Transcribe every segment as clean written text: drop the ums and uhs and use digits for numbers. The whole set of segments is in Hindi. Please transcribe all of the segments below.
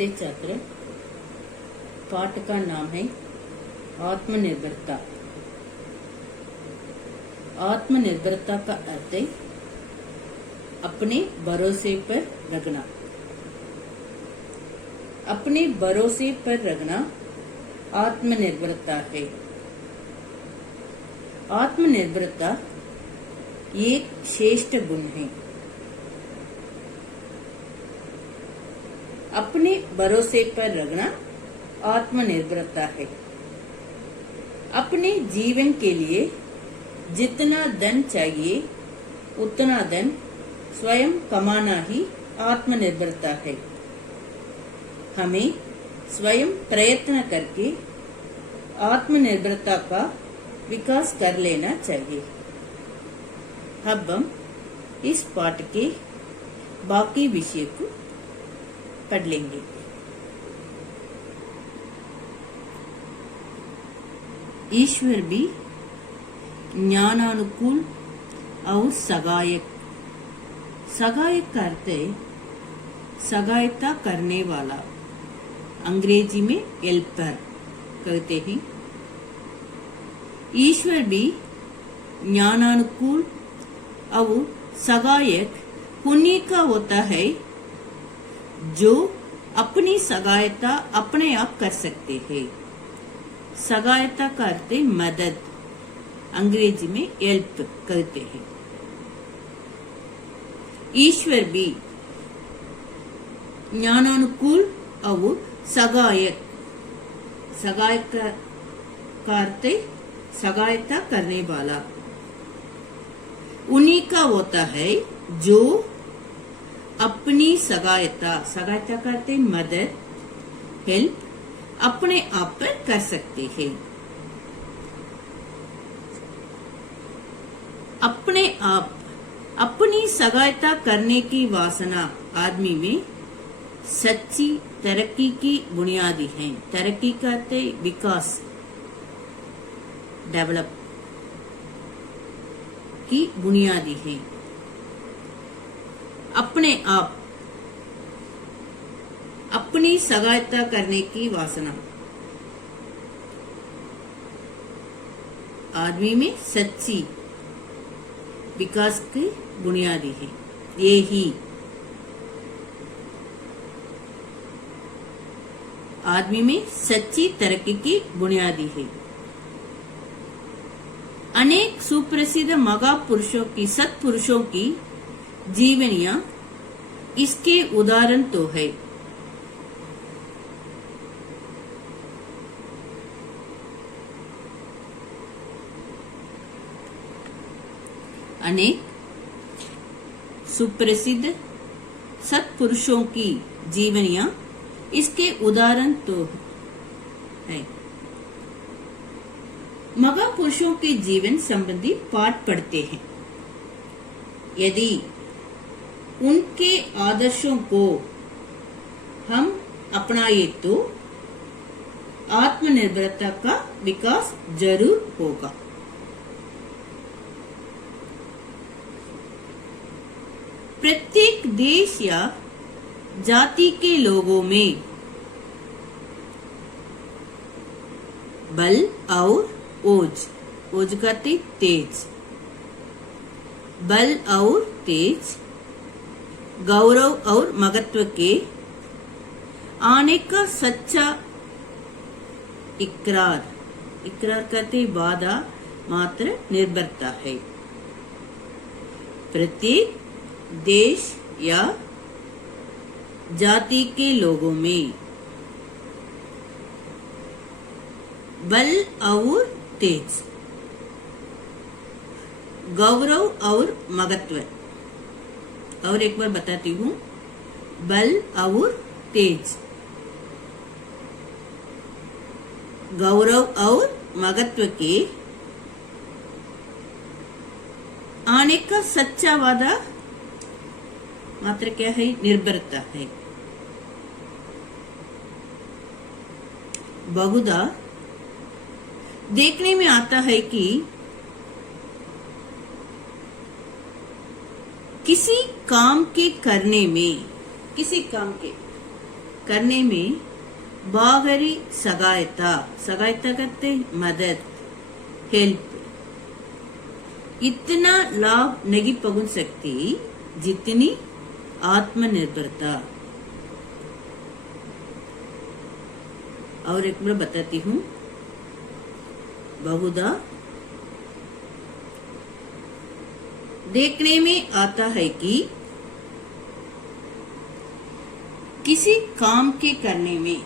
नमस्ते छात्र। पाठ का नाम है आत्मनिर्भरता। आत्मनिर्भरता का अर्थ है अपने भरोसे पर रखना। अपने भरोसे पर रखना आत्मनिर्भरता है। आत्मनिर्भरता एक श्रेष्ठ गुण है। अपने भरोसे पर रखना आत्मनिर्भरता है। अपने जीवन के लिए जितना धन चाहिए उतना धन स्वयं कमाना ही आत्मनिर्भरता है। हमें स्वयं प्रयत्न करके आत्मनिर्भरता का विकास कर लेना चाहिए। अब हम इस पाठ के बाकी विषय को पढ़ लेंगे। ईश्वर भी ज्ञानानुकूल और सहायक। सहायक का अर्थ है सहायता करने वाला, अंग्रेजी में हेल्पर कहते हैं। ईश्वर भी ज्ञानानुकूल और सहायक उन्हीं का होता है जो अपनी सहायता अपने आप कर सकते हैं। सहायता का अर्थ है मदद, अंग्रेजी में हेल्प कहते हैं। ईश्वर भी ज्ञानानुकूल और सहायक। सहायक का अर्थ है सहायता करने वाला, उन्हीं का होता है जो अपनी सहायता करते मदद, हेल्प अपने आप पर कर सकते हैं। अपने आप अपनी सहायता करने की वासना आदमी में सच्ची तरक्की की बुनियादी है। तरक्की कहते विकास, डेवलप की बुनियादी है। अपने आप अपनी सहायता करने की वासना आदमी में सच्ची विकास की बुनियादी है। ये ही आदमी में सच्ची तरक्की की बुनियादी है। अनेक सुप्रसिद्ध महापुरुषों की, सत्पुरुषों की जीवनियां इसके उदाहरण तो है। अनेक सुप्रसिद्ध सत्पुरुषों की जीवनियां इसके उदाहरण तो है। महापुरुषों के जीवन संबंधी पाठ पढ़ते हैं। यदि उनके आदर्शों को हम अपनाए तो आत्मनिर्भरता का विकास जरूर होगा। प्रत्येक देश या जाति के लोगों में बल और ओज कहते तेज, बल और तेज, गौरव और महत्व के आने का सच्चा इकरार करते वादा मात्र निर्भरता है। प्रत्येक देश या जाति के लोगों में बल और तेज, गौरव और महत्व। और एक बार बताती हूँ, बल और तेज, गौरव और महत्व के आने का सच्चा वादा मात्र क्या है? निर्भरता है। बहुधा देखने में आता है कि किसी काम के करने में, किसी काम के करने में बागरी सहायता, सहायता करते मदद, हेल्प, इतना लाभ नहीं पहुंच सकती जितनी आत्मनिर्भरता। और एक बार बताती हूँ, बहुधा देखने में आता है कि किसी काम के करने में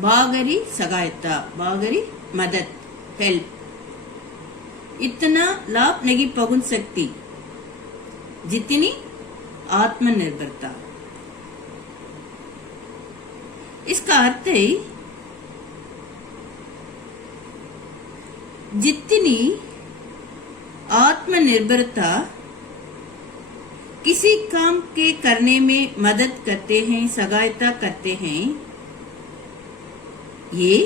बागरी सहायता, बागरी मदद, हेल्प, इतना लाभ नहीं पहुंच सकती जितनी आत्मनिर्भरता। इसका अर्थ है जितनी आत्मनिर्भरता किसी काम के करने में मदद करते हैं, सहायता करते हैं, ये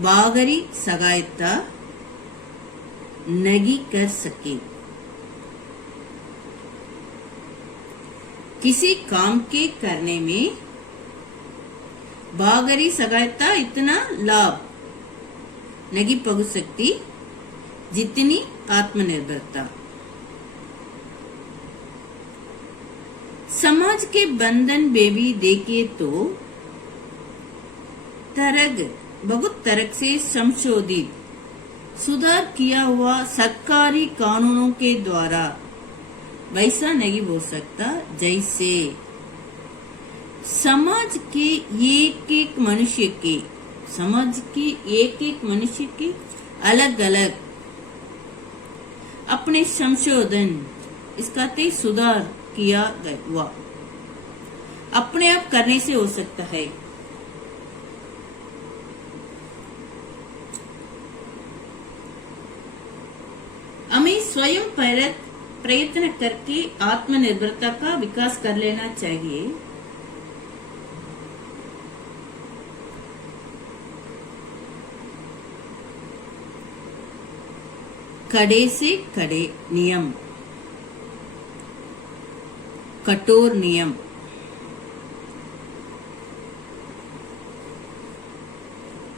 बागरी सहायता नहीं कर सके। किसी काम के करने में बागरी सहायता इतना लाभ नहीं पहुंच सकती जितनी आत्मनिर्भरता। समाज के बंधन में भी देखे तो बहुत तरह से संशोधित, सुधार किया हुआ सरकारी कानूनों के द्वारा वैसा नहीं हो सकता जैसे समाज के एक मनुष्य के अलग अलग अपने संशोधन, इसका सुधार किया हुआ अपने आप करने से हो सकता है। हमें स्वयं प्रयत्न करके आत्मनिर्भरता का विकास कर लेना चाहिए। कड़े से कड़े नियम, कठोर नियम,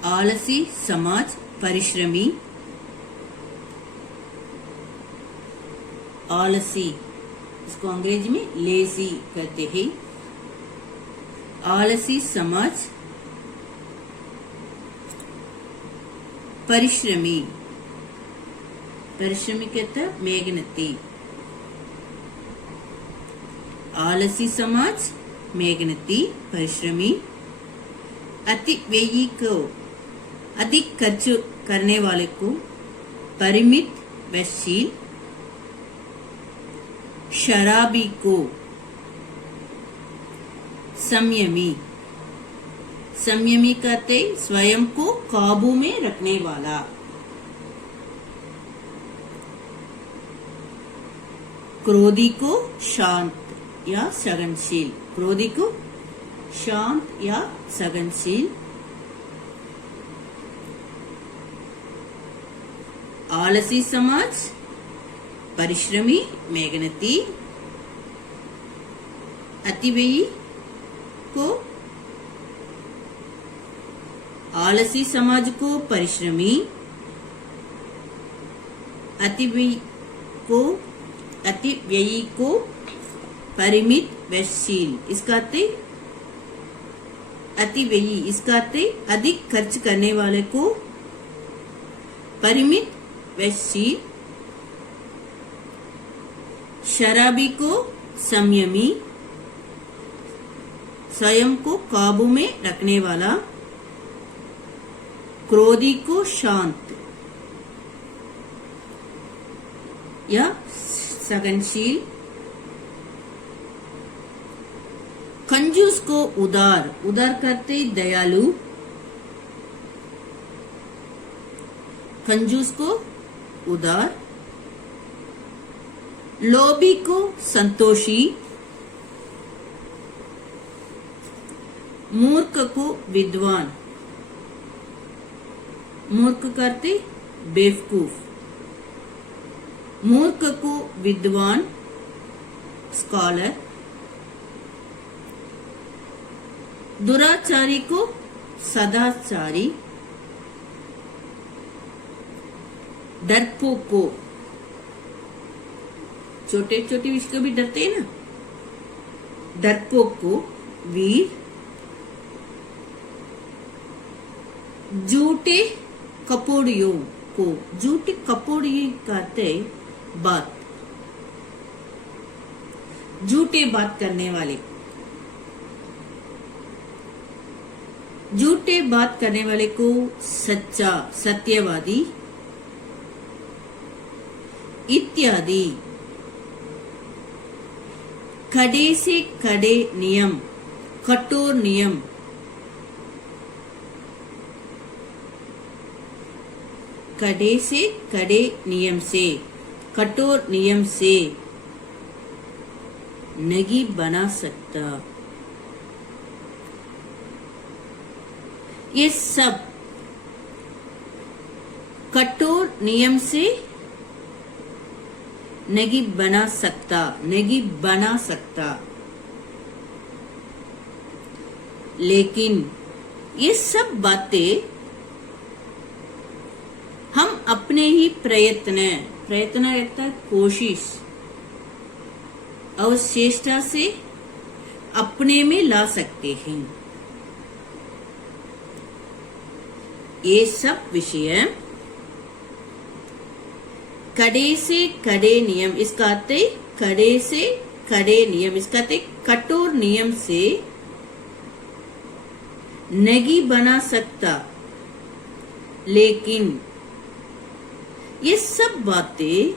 आलसी समाज परिश्रमी, आलसी इसको अंग्रेजी में लेजी कहते हैं। आलसी समाज परिश्रमी, परिश्रमी कहता मेघनती, आलसी समाज मेघनती परिश्रमी, अति व्ययी को अधिक खर्च करने वाले को परिमित व्ययशील, शराबी को संयमी, संयमी कहते स्वयं को काबू में रखने वाला, क्रोधी को शांत या सगनशील, क्रोधी को शांत या सगनशील, आलसी समाज परिश्रमी मेघनती, अतिव्ययी को, आलसी समाज को परिश्रमी, अतिव्ययी को परिमित व्ययशील, इसका अतिव्ययी इसका अधिक खर्च करने वाले को परिमित व्ययशील, शराबी को संयमी, स्वयं को काबू में रखने वाला, क्रोधी को शांत या सगनशील, कंजूस को उदार, उदार करते दयालु, कंजूस को उदार, लोभी को संतोषी, मूर्ख को विद्वान, मूर्ख करते बेवकूफ, मूर्ख को विद्वान, स्कॉलर, दुराचारी को सदाचारी, डरपोक को, छोटे छोटे विषय को भी डरते हैं ना, डरपोक को वीर, झूठे कपोड़ियों को, झूठे कपोड़ी कहते बात, झूठे बात करने वाले, झूठे बात करने वाले को सच्चा, सत्यवादी इत्यादि। कड़े से कड़े नियम, कठोर नियम, कड़े से कड़े नियम से, कठोर नियम से नहीं बना सकता। ये सब कठोर नियम से नहीं बना सकता, नहीं बना सकता। लेकिन ये सब बातें हम अपने ही प्रयत्न रहता है, कोशिश और चेष्टा से अपने में ला सकते हैं। ये सब विषय कड़े से कड़े नियम, इसका अर्थ है कड़े से कड़े नियम, इसका अर्थ है कठोर नियम से नहीं बना सकता। लेकिन ये सब बातें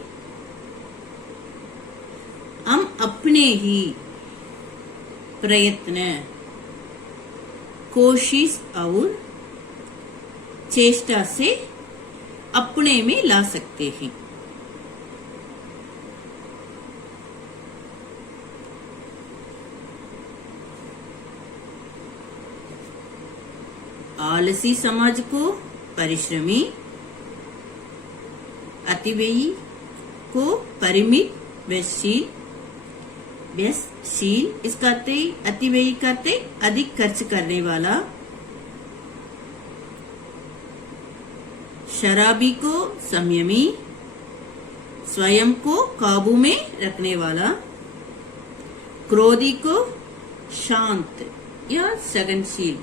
हम अपने ही प्रयत्न, कोशिश और चेष्टा से अपने में ला सकते हैं। आलसी समाज को परिश्रमी, अतिव्ययी को परिमित व्ययशील, इसका अर्थ अतिव्ययी करते अधिक खर्च करने वाला, शराबी को संयमी, स्वयं को काबू में रखने वाला, क्रोधी को शांत या सहनशील,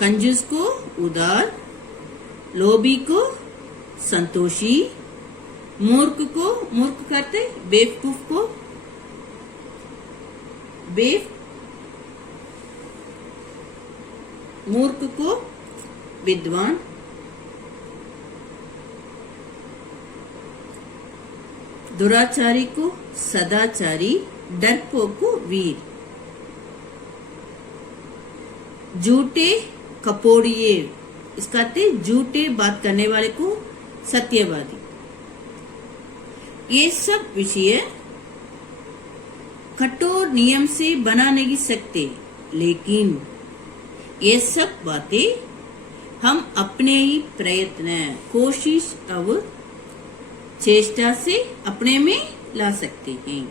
कंजूस को उदार, लोभी को संतोषी, मूर्ख करते बेवकूफ को मूर्ख को विद्वान, दुराचारी को सदाचारी, डरपोक को वीर, झूठे कपोड़िए, इसका अर्थ झूठे बात करने वाले को सत्यवादी। ये सब विषय कठोर नियम से बना नहीं सकते, लेकिन ये सब बातें हम अपने ही प्रयत्न, कोशिश और चेष्टा से अपने में ला सकते हैं।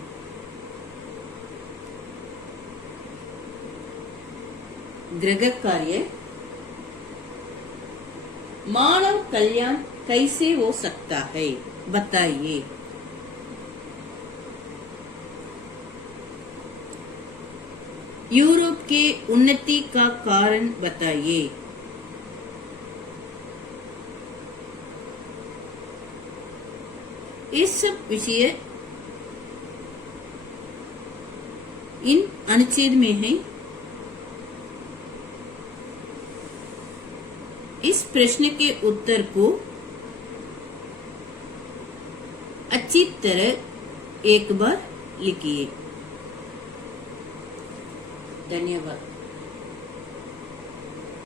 गृह कार्य, मानव कल्याण कैसे हो सकता है, बताइए। यूरोप के उन्नति का कारण बताइए। ये सब विषय इन अनुच्छेद में है। इस प्रश्न के उत्तर को अच्छी तरह एक बार लिखिए। धन्यवाद।